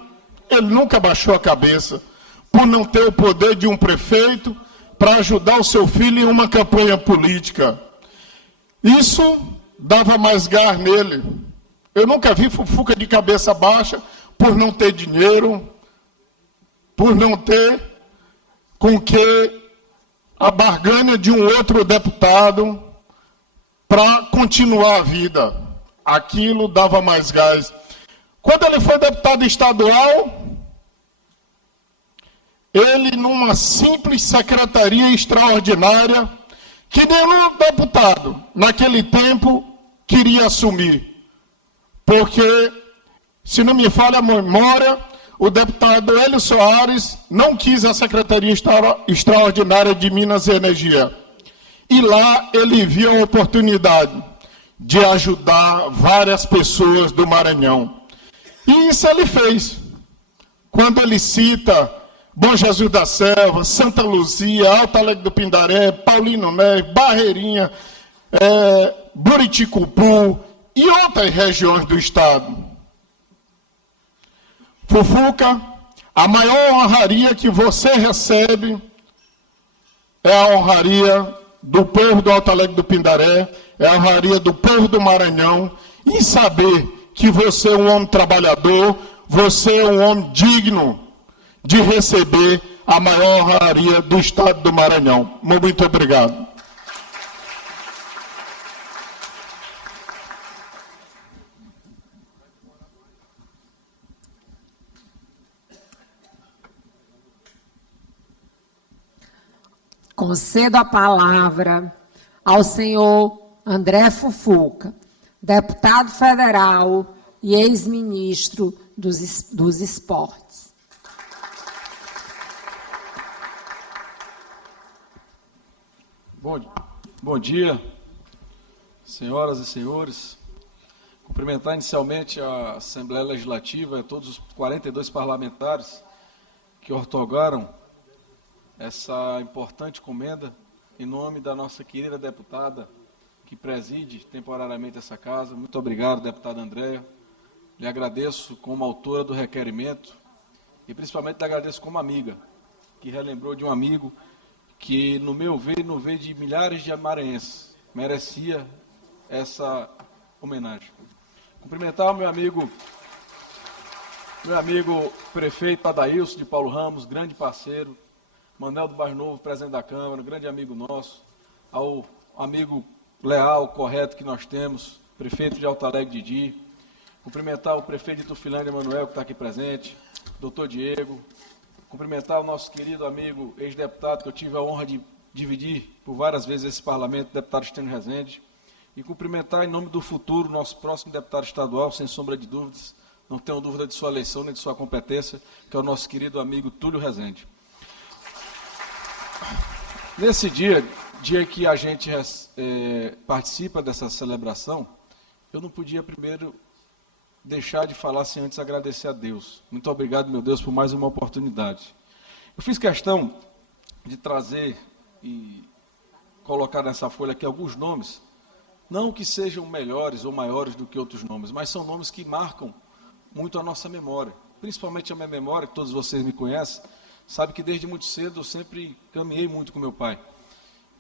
ele nunca baixou a cabeça por não ter o poder de um prefeito para ajudar o seu filho em uma campanha política. Isso dava mais gás nele. Eu nunca vi Fufuca de cabeça baixa por não ter dinheiro, por não ter com que a barganha de um outro deputado para continuar a vida. Aquilo dava mais gás. Quando ele foi deputado estadual, ele, numa simples secretaria extraordinária, que nenhum deputado, naquele tempo, queria assumir. Porque, se não me falha a memória, o deputado Hélio Soares não quis a Secretaria Extraordinária de Minas e Energia. E lá ele viu a oportunidade de ajudar várias pessoas do Maranhão. E isso ele fez. Quando ele cita Bom Jesus da Selva, Santa Luzia, Alto Alegre do Pindaré, Paulino Neves, Barreirinha, Buriticupu e outras regiões do estado. Fufuca, a maior honraria que você recebe é a honraria do povo do Alto Alegre do Pindaré, é a honraria do povo do Maranhão, em saber que você é um homem trabalhador, você é um homem digno de receber a maior honraria do estado do Maranhão. Muito obrigado. Concedo a palavra ao senhor André Fufuca, deputado federal e ex-ministro dos Esportes. Bom dia, senhoras e senhores. Cumprimentar inicialmente a Assembleia Legislativa e todos os 42 parlamentares que ortogaram essa importante comenda em nome da nossa querida deputada que preside temporariamente essa casa. Muito obrigado, deputada Andréia. Lhe agradeço como autora do requerimento e principalmente lhe agradeço como amiga, que relembrou de um amigo que, no meu ver, no ver de milhares de maranhenses, merecia essa homenagem. Cumprimentar o meu amigo prefeito Adailson de Paulo Ramos, grande parceiro, Manuel do Bairro Novo, presidente da Câmara, grande amigo nosso, ao amigo leal, correto que nós temos, prefeito de Alto Alegre, Didi. Cumprimentar o prefeito de Tufilândia, Manuel, que está aqui presente, doutor Diego. Cumprimentar o nosso querido amigo, ex-deputado, que eu tive a honra de dividir por várias vezes esse parlamento, deputado Estênio Rezende. E cumprimentar em nome do futuro, nosso próximo deputado estadual, sem sombra de dúvidas, não tenho dúvida de sua eleição nem de sua competência, que é o nosso querido amigo Túlio Rezende. Nesse dia que a gente participa dessa celebração, eu não podia primeiro deixar de falar sem antes agradecer a Deus. Muito obrigado, meu Deus, por mais uma oportunidade. Eu fiz questão de trazer e colocar nessa folha aqui alguns nomes, não que sejam melhores ou maiores do que outros nomes, mas são nomes que marcam muito a nossa memória, principalmente a minha memória, que todos vocês me conhecem, sabe que desde muito cedo eu sempre caminhei muito com meu pai.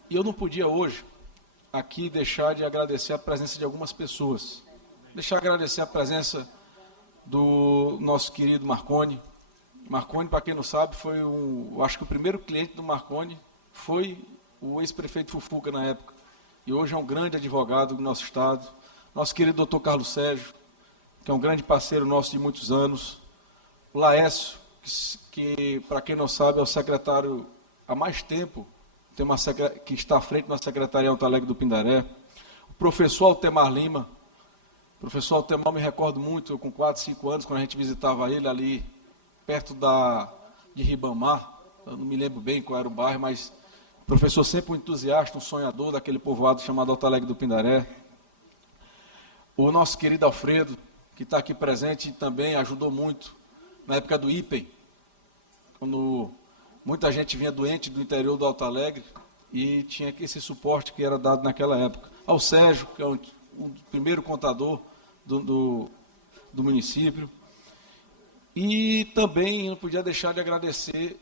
E eu não podia hoje aqui deixar de agradecer a presença de algumas pessoas. Deixar de agradecer a presença do nosso querido Marconi, Marconi, para quem não sabe, foi eu acho que o primeiro cliente do Marconi foi o ex-prefeito Fufuca na época. E hoje é um grande advogado do nosso estado. Nosso querido doutor Carlos Sérgio, que é um grande parceiro nosso de muitos anos. O Laércio, que para quem não sabe, é o secretário há mais tempo, que está à frente da Secretaria Alto Alegre do Pindaré. O professor Altemar Lima. O professor Altemar, me recordo muito, eu com 4, 5 anos, quando a gente visitava ele ali, perto de Ribamar, eu não me lembro bem qual era o bairro, mas o professor sempre um entusiasta, um sonhador daquele povoado chamado Alto Alegre do Pindaré. O nosso querido Alfredo, que está aqui presente, também ajudou muito na época do IPEM, quando muita gente vinha doente do interior do Alto Alegre e tinha esse suporte que era dado naquela época. Ao Sérgio, que é o primeiro contador do município. E também não podia deixar de agradecer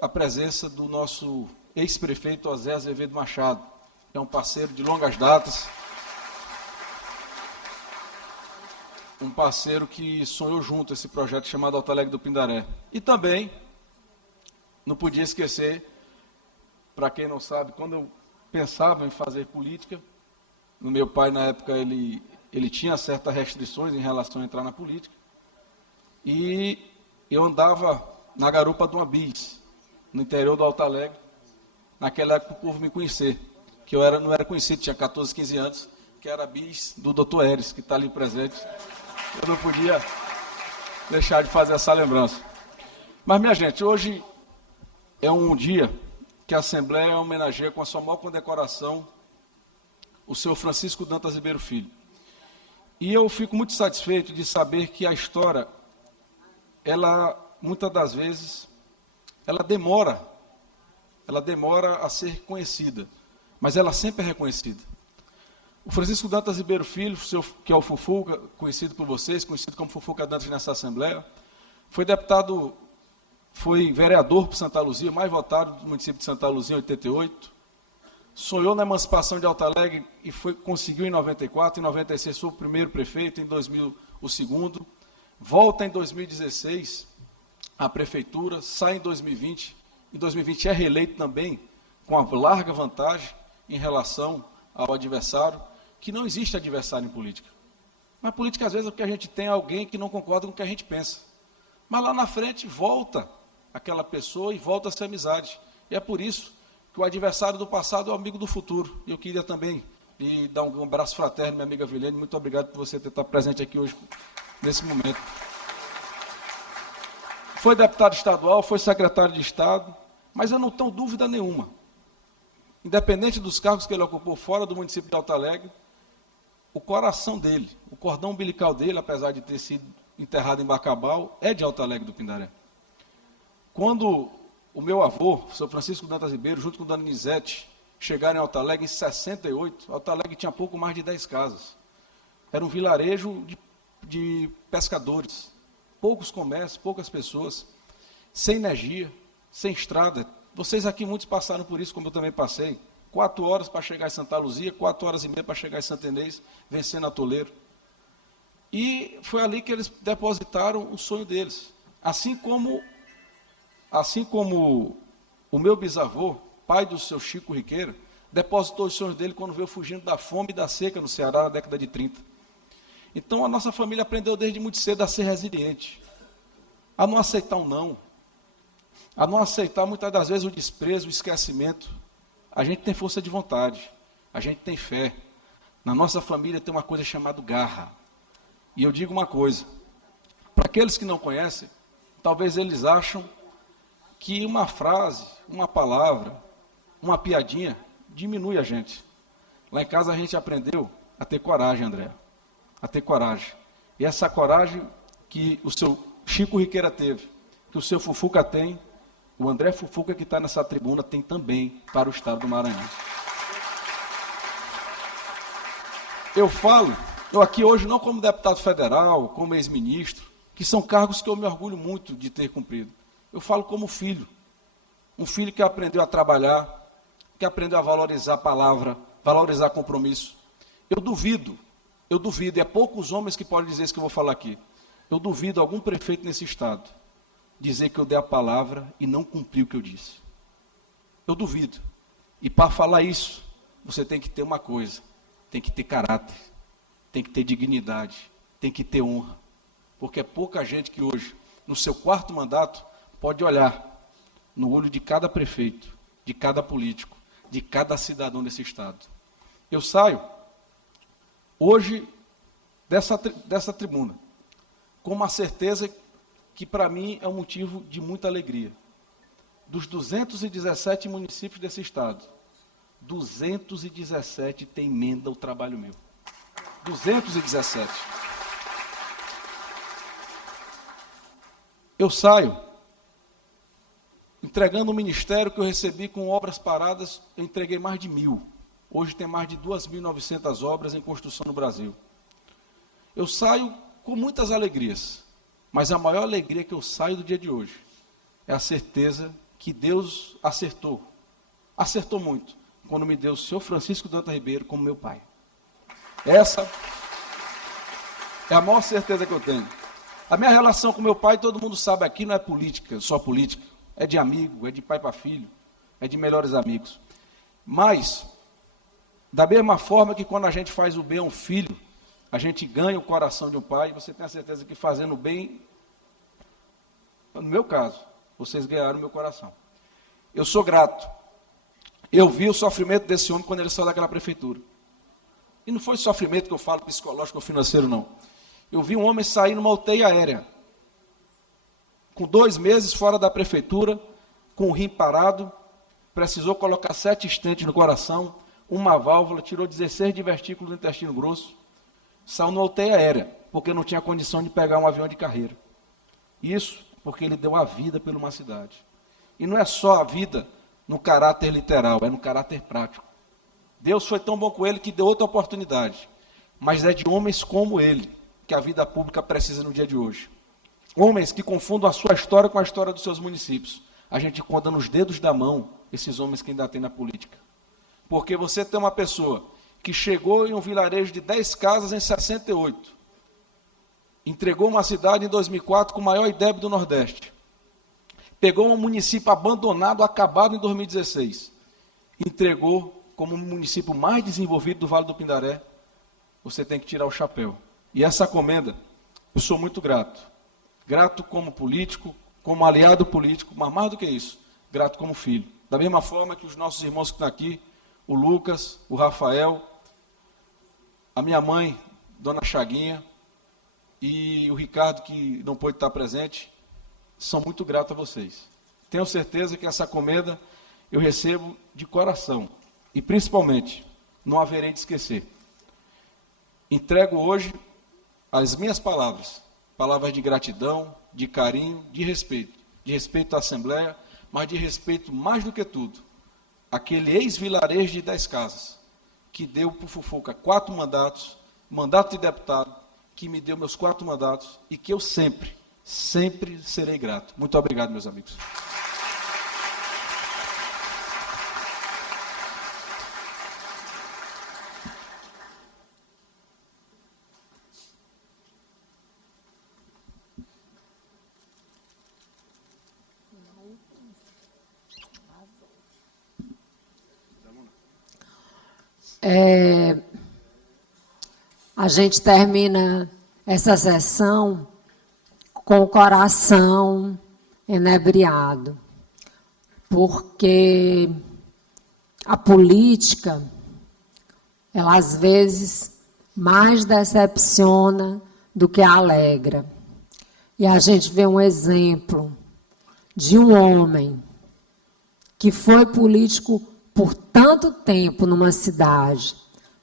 a presença do nosso ex-prefeito José Azevedo Machado, que é um parceiro de longas datas, um parceiro que sonhou junto esse projeto chamado Alto Alegre do Pindaré. E também, não podia esquecer, para quem não sabe, quando eu pensava em fazer política, o meu pai, na época, ele tinha certas restrições em relação a entrar na política, e eu andava na garupa de uma bis, no interior do Alto Alegre, naquela época o povo me conhecer, que eu não era conhecido, tinha 14, 15 anos, que era a bis do Dr. Eres, que está ali presente. Eu não podia deixar de fazer essa lembrança. Mas, minha gente, hoje é um dia que a Assembleia homenageia com a sua maior condecoração o senhor Francisco Dantas Ribeiro Filho. E eu fico muito satisfeito de saber que a história, ela, muitas das vezes, ela demora a ser conhecida, mas ela sempre é reconhecida. O Francisco Dantas Ribeiro Filho, que é o Fufuca, conhecido por vocês, conhecido como Fufuca Dantas nessa Assembleia, foi vereador por Santa Luzia, mais votado do município de Santa Luzia em 88, sonhou na emancipação de Alto Alegre e conseguiu em 94, em 96 foi o primeiro prefeito, em 2000 o segundo, volta em 2016 à prefeitura, sai em 2020 é reeleito também com a larga vantagem em relação ao adversário, que não existe adversário em política. Mas política, às vezes, é porque a gente tem alguém que não concorda com o que a gente pensa. Mas lá na frente volta aquela pessoa e volta a ser amizade. E é por isso que o adversário do passado é o amigo do futuro. E eu queria também lhe dar um abraço fraterno, minha amiga Vilene. Muito obrigado por você ter estado presente aqui hoje, nesse momento. Foi deputado estadual, foi secretário de Estado, mas eu não tenho dúvida nenhuma. Independente dos cargos que ele ocupou fora do município de Alto Alegre, o coração dele, o cordão umbilical dele, apesar de ter sido enterrado em Bacabal, é de Alto Alegre do Pindaré. Quando o meu avô, o senhor Francisco Dantas Ribeiro, junto com a dona Nizete, chegaram em Alto Alegre em 68, Alto Alegre tinha pouco mais de 10 casas. Era um vilarejo de pescadores, poucos comércios, poucas pessoas, sem energia, sem estrada. Vocês aqui, muitos passaram por isso, como eu também passei. 4 horas para chegar em Santa Luzia, 4 horas e meia para chegar em Santa Inês, vencendo a Toleiro. E foi ali que eles depositaram o sonho deles. Assim como o meu bisavô, pai do seu Chico Riqueira, depositou os sonhos dele quando veio fugindo da fome e da seca no Ceará na década de 30. Então a nossa família aprendeu desde muito cedo a ser resiliente, a não aceitar um não, a não aceitar muitas das vezes o desprezo, o esquecimento. A gente tem força de vontade, a gente tem fé. Na nossa família tem uma coisa chamada garra. E eu digo uma coisa, para aqueles que não conhecem, talvez eles acham que uma frase, uma palavra, uma piadinha, diminui a gente. Lá em casa a gente aprendeu a ter coragem, André, a ter coragem. E essa coragem que o seu Chico Riqueira teve, que o seu Fufuca tem, o André Fufuca que está nessa tribuna tem também para o estado do Maranhão. Eu aqui hoje não como deputado federal, como ex-ministro, que são cargos que eu me orgulho muito de ter cumprido. Eu falo como filho, um filho que aprendeu a trabalhar, que aprendeu a valorizar a palavra, valorizar compromisso. Eu duvido, e é poucos homens que podem dizer isso que eu vou falar aqui, eu duvido algum prefeito nesse estado, dizer que eu dei a palavra e não cumpri o que eu disse. Eu duvido. E para falar isso, você tem que ter uma coisa, tem que ter caráter, tem que ter dignidade, tem que ter honra. Porque é pouca gente que hoje, no seu 4º mandato, pode olhar no olho de cada prefeito, de cada político, de cada cidadão desse estado. Eu saio hoje dessa tribuna com uma certeza que para mim é um motivo de muita alegria. Dos 217 municípios desse estado, 217 têm emenda ao trabalho meu. 217. Eu saio entregando um ministério que eu recebi com obras paradas, eu entreguei mais de 1.000. Hoje tem mais de 2.900 obras em construção no Brasil. Eu saio com muitas alegrias, mas a maior alegria que eu saio do dia de hoje é a certeza que Deus acertou muito, quando me deu o senhor Francisco Dantas Ribeiro como meu pai. Essa é a maior certeza que eu tenho. A minha relação com meu pai, todo mundo sabe aqui, não é política, só política. É de amigo, é de pai para filho, é de melhores amigos. Mas, da mesma forma que quando a gente faz o bem a um filho, a gente ganha o coração de um pai, você tem a certeza que fazendo o bem, no meu caso, vocês ganharam o meu coração. Eu sou grato. Eu vi o sofrimento desse homem quando ele saiu daquela prefeitura. E não foi sofrimento que eu falo psicológico ou financeiro, não. Eu vi um homem sair numa UTI aérea, com 2 meses fora da prefeitura, com o rim parado, precisou colocar 7 estentes no coração, uma válvula, tirou 16 divertículos do intestino grosso, saiu numa UTI aérea, porque não tinha condição de pegar um avião de carreira. Isso porque ele deu a vida por uma cidade. E não é só a vida no caráter literal, é no caráter prático. Deus foi tão bom com ele que deu outra oportunidade, mas é de homens como ele que a vida pública precisa no dia de hoje. Homens que confundam a sua história com a história dos seus municípios. A gente conta nos dedos da mão esses homens que ainda tem na política. Porque você tem uma pessoa que chegou em um vilarejo de 10 casas em 68, entregou uma cidade em 2004 com o maior IDEB do Nordeste, pegou um município abandonado, acabado em 2016, entregou como o município mais desenvolvido do Vale do Pindaré. Você tem que tirar o chapéu. E essa comenda, eu sou muito grato. Grato como político, como aliado político, mas mais do que isso, grato como filho. Da mesma forma que os nossos irmãos que estão aqui, o Lucas, o Rafael, a minha mãe, Dona Chaguinha, e o Ricardo, que não pôde estar presente, são muito gratos a vocês. Tenho certeza que essa comenda eu recebo de coração. E principalmente, não haverei de esquecer. Entrego hoje as minhas palavras, palavras de gratidão, de carinho, de respeito à Assembleia, mas de respeito mais do que tudo, aquele ex-vilarejo de 10 casas, que deu para o Fufuca 4 mandatos, mandato de deputado, que me deu meus 4 mandatos e que eu sempre serei grato. Muito obrigado, meus amigos. A gente termina essa sessão com o coração enebriado, porque a política, ela às vezes mais decepciona do que alegra. E a gente vê um exemplo de um homem que foi político por tanto tempo numa cidade,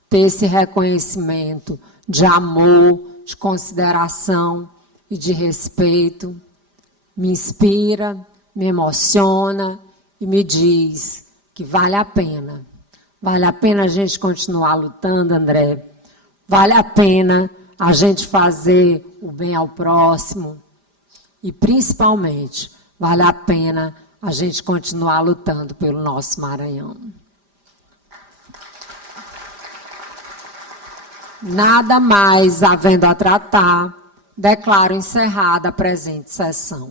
ter esse reconhecimento de amor, de consideração e de respeito, me inspira, me emociona e me diz que vale a pena. Vale a pena a gente continuar lutando, André. Vale a pena a gente fazer o bem ao próximo. E, principalmente, vale a pena a gente continuar lutando pelo nosso Maranhão. Nada mais havendo a tratar, declaro encerrada a presente sessão.